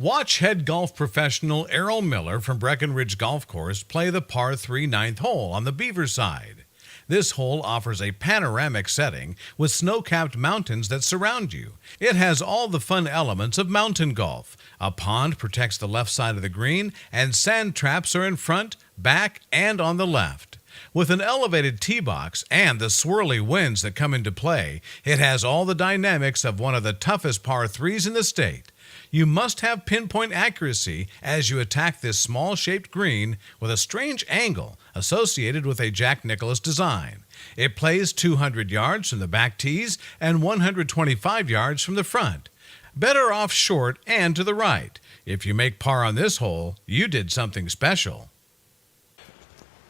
Watch head golf professional Errol Miller from Breckenridge Golf Course play the par 3 ninth hole on the Beaver side. This hole offers a panoramic setting with snow-capped mountains that surround you. It has all the fun elements of mountain golf. A pond protects the left side of the green, and sand traps are in front, back, and on the left. With an elevated tee box and the swirly winds that come into play, it has all the dynamics of one of the toughest par 3s in the state. You must have pinpoint accuracy as you attack this small-shaped green with a strange angle associated with a Jack Nicklaus design. It plays 200 yards from the back tees and 125 yards from the front. Better off short and to the right. If you make par on this hole, you did something special.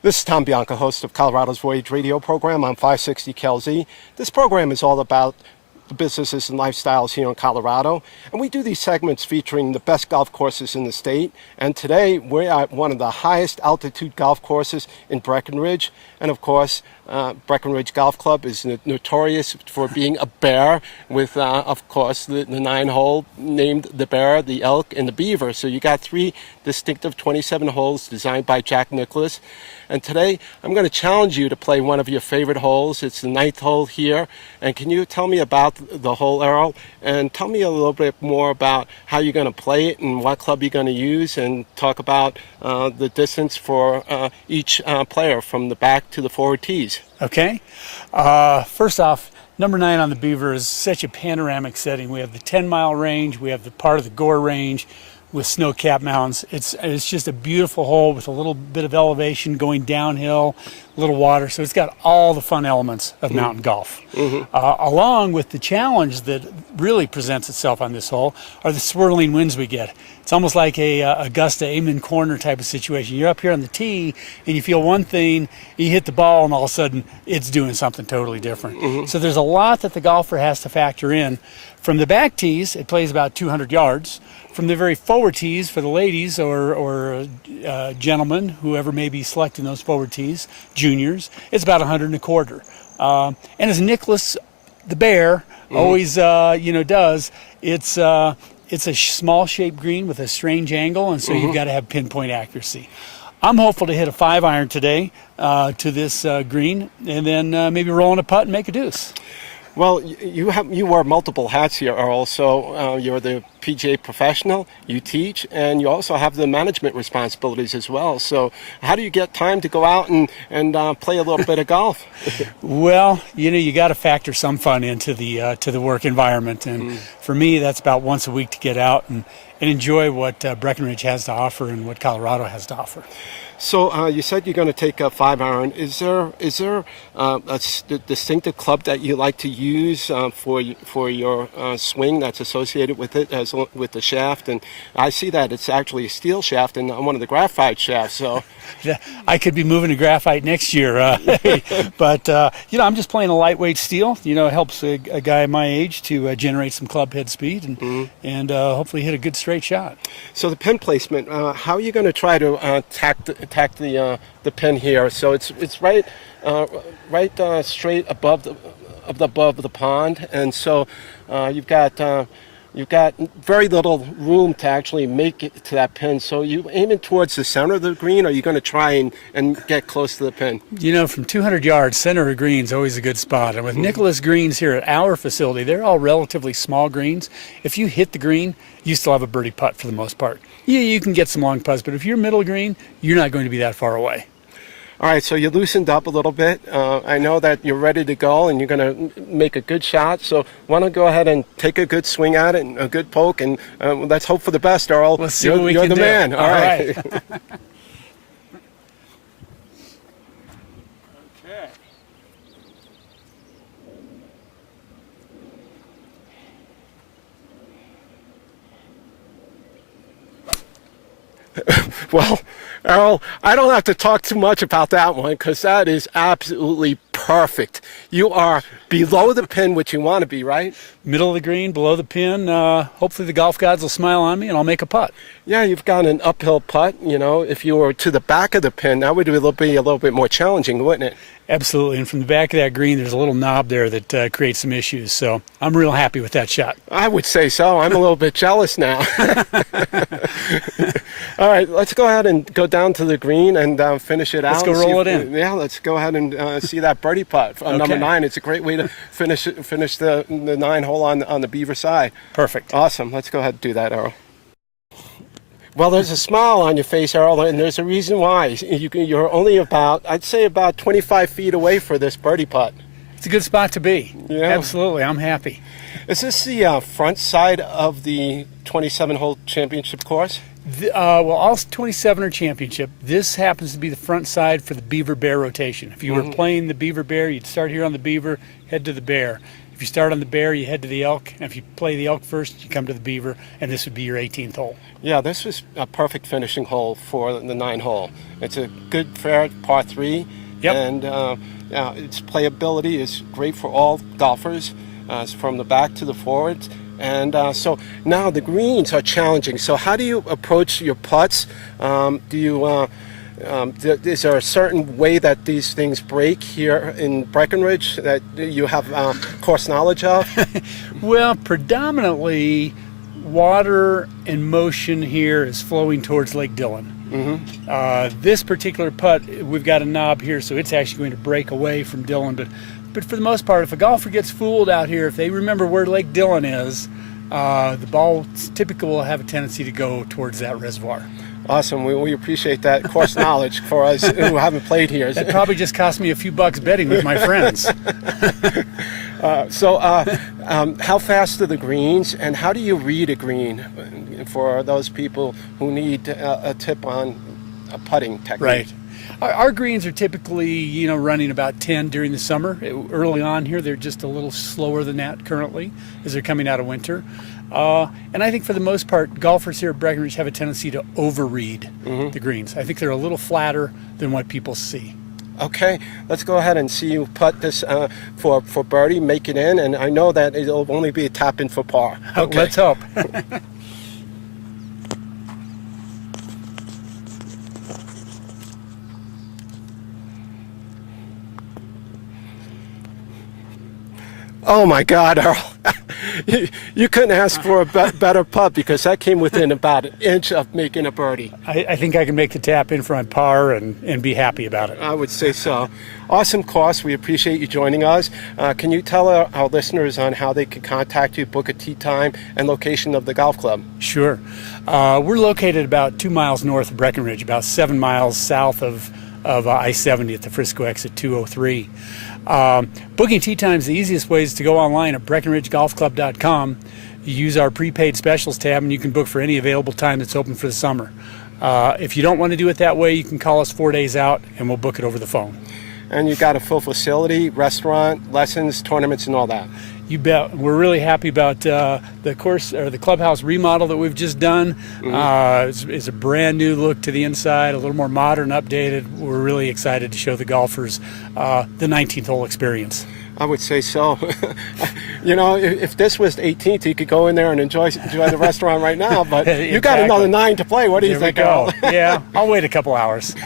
This is Tom Bianca, host of Colorado's Voyage radio program on 560 KLZ. This program is all about the businesses and lifestyles here in Colorado, and we do these segments featuring the best golf courses in the state. And today we're at one of the highest altitude golf courses in Breckenridge, and of course Breckenridge Golf Club is notorious for being a bear with of course the 9-hole named the Bear, the Elk, and the Beaver. So you got 3 distinctive 27 holes designed by Jack Nicklaus. And today I'm going to challenge you to play one of your favorite holes. It's the 9th hole here. And can you tell me about the hole, Errol? And tell me a little bit more about how you're going to play it and what club you're going to use, and talk about the distance for each player from the back to the forward tees. Okay. First off, number 9 on the Beaver is such a panoramic setting. We have the 10-mile range. We have the part of the Gore Range with snow-capped mountains. It's just a beautiful hole with a little bit of elevation going downhill, a little water. So it's got all the fun elements of mountain golf. Along with the challenge that really presents itself on this hole are the swirling winds we get. It's almost like a Augusta Amen Corner type of situation. You're up here on the tee and you feel one thing, you hit the ball, and all of a sudden it's doing something totally different. So there's a lot that the golfer has to factor in. From the back tees, it plays about 200 yards. From the very forward tees for the ladies or gentlemen, whoever may be selecting those forward tees, juniors, it's about 125. And as Nicklaus, the Bear, always does, it's a small shaped green with a strange angle, and so you've got to have pinpoint accuracy. I'm hopeful to hit a 5-iron today to this green, and then maybe roll in a putt and make a deuce. Well, you wear multiple hats here, Earl. So you're the PGA professional, you teach, and you also have the management responsibilities as well. So how do you get time to go out and play a little bit of golf? Well, you got to factor some fun into the work environment, and for me, that's about once a week to get out and enjoy what Breckenridge has to offer and what Colorado has to offer. So you said you're going to take a 5-iron. Is there a distinctive club that you like to use for your swing that's associated with it, as with the shaft? And I see that it's actually a steel shaft and one of the graphite shafts. So I could be moving to graphite next year, but I'm just playing a lightweight steel. It helps a guy my age to generate some club head speed and hopefully hit a good straight shot. So the pin placement, how are you going to try to attack the pin here? So it's right straight above the pond, and so you've got very little room to actually make it to that pin. So you aiming towards the center of the green, or are you going to try and get close to the pin? From 200 yards, center of green is always a good spot. And with Nicklaus greens here at our facility, they're all relatively small greens. If you hit the green, you still have a birdie putt for the most part. Yeah, you can get some long putts, but if you're middle green, you're not going to be that far away. All right, so you loosened up a little bit. I know that you're ready to go and you're going to make a good shot. So why don't go ahead and take a good swing at it and a good poke, and let's hope for the best, Earl. Let's see what we can do. You're the man. All right. Well, Errol, I don't have to talk too much about that one because that is absolutely perfect. You are below the pin, which you want to be, right? Middle of the green, below the pin. Hopefully the golf gods will smile on me and I'll make a putt. Yeah, you've got an uphill putt. You know, if you were to the back of the pin, that would be a little bit more challenging, wouldn't it? Absolutely, and from the back of that green, there's a little knob there that creates some issues. So I'm real happy with that shot. I would say so. I'm a little bit jealous now. All right, let's go ahead and go down to the green and finish it out. Let's go roll it in. Yeah, let's go ahead and see that birdie putt on number 9. It's a great way to finish the 9 hole on the Beaver side. Perfect. Awesome. Let's go ahead and do that, Earl. Well, there's a smile on your face, Earl, and there's a reason why. You're only I'd say about 25 feet away for this birdie putt. It's a good spot to be. Yeah. Absolutely, I'm happy. Is this the front side of the 27-hole championship course? Well, all 27 are championship. This happens to be the front side for the Beaver Bear rotation. If you were playing the Beaver Bear, you'd start here on the Beaver, head to the Bear. If you start on the Bear, you head to the Elk, and if you play the Elk first, you come to the Beaver, and this would be your 18th hole. Yeah, this was a perfect finishing hole for the 9 hole. It's a good, fair par 3, Yep. and its playability is great for all golfers, from the back to the forwards. And so now the greens are challenging. So how do you approach your putts? Is there a certain way that these things break here in Breckenridge that you have course knowledge of? Well, predominantly water and motion here is flowing towards Lake Dillon. This particular putt, we've got a knob here, so it's actually going to break away from Dillon. But for the most part, if a golfer gets fooled out here, if they remember where Lake Dillon is, the ball typically will have a tendency to go towards that reservoir. Awesome. We appreciate that course knowledge for us who haven't played here. That probably just cost me a few bucks betting with my friends. How fast are the greens, and how do you read a green for those people who need a tip on a putting technique? Right. Our greens are typically, running about 10 during the summer. Early on here, they're just a little slower than that currently as they're coming out of winter. And I think for the most part, golfers here at Breckenridge have a tendency to overread the greens. I think they're a little flatter than what people see. Okay, let's go ahead and see you putt this for birdie, make it in, and I know that it'll only be a tap in for par. Okay. Let's hope. Oh my God, Earl. You couldn't ask for a better putt because that came within about an inch of making a birdie. I think I can make the tap in front par and be happy about it. I would say so. Awesome course. We appreciate you joining us. Can you tell our listeners on how they can contact you, book a tee time, and location of the golf club? Sure. We're located about 2 miles north of Breckenridge, about 7 miles south of I-70 at the Frisco exit 203. Booking tee times, the easiest way is to go online at BreckenridgeGolfClub.com. You use our prepaid specials tab and you can book for any available time that's open for the summer. If you don't want to do it that way, you can call us 4 days out and we'll book it over the phone. And you've got a full facility, restaurant, lessons, tournaments, and all that. You bet. We're really happy about the course or the clubhouse remodel that we've just done. It's a brand new look to the inside, a little more modern, updated. We're really excited to show the golfers the 19th hole experience. I would say so. If this was the 18th, you could go in there and enjoy the restaurant right now, but Exactly. you got another 9 to play. What do you There we think, go. Earl? Yeah, I'll wait a couple hours.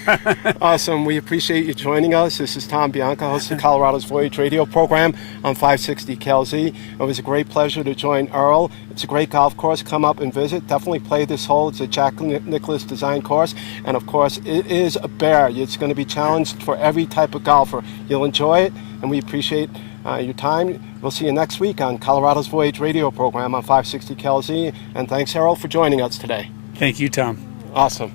Awesome. We appreciate you joining us. This is Tom Bianca, host of Colorado's Voyage radio program on 560 KLZ. It was a great pleasure to join Earl. It's a great golf course. Come up and visit. Definitely play this hole. It's a Jack Nicklaus design course. And, of course, it is a bear. It's going to be challenged for every type of golfer. You'll enjoy it, and we appreciate your time. We'll see you next week on Colorado's Voyage radio program on 560 KLZ. And thanks, Earl, for joining us today. Thank you, Tom. Awesome.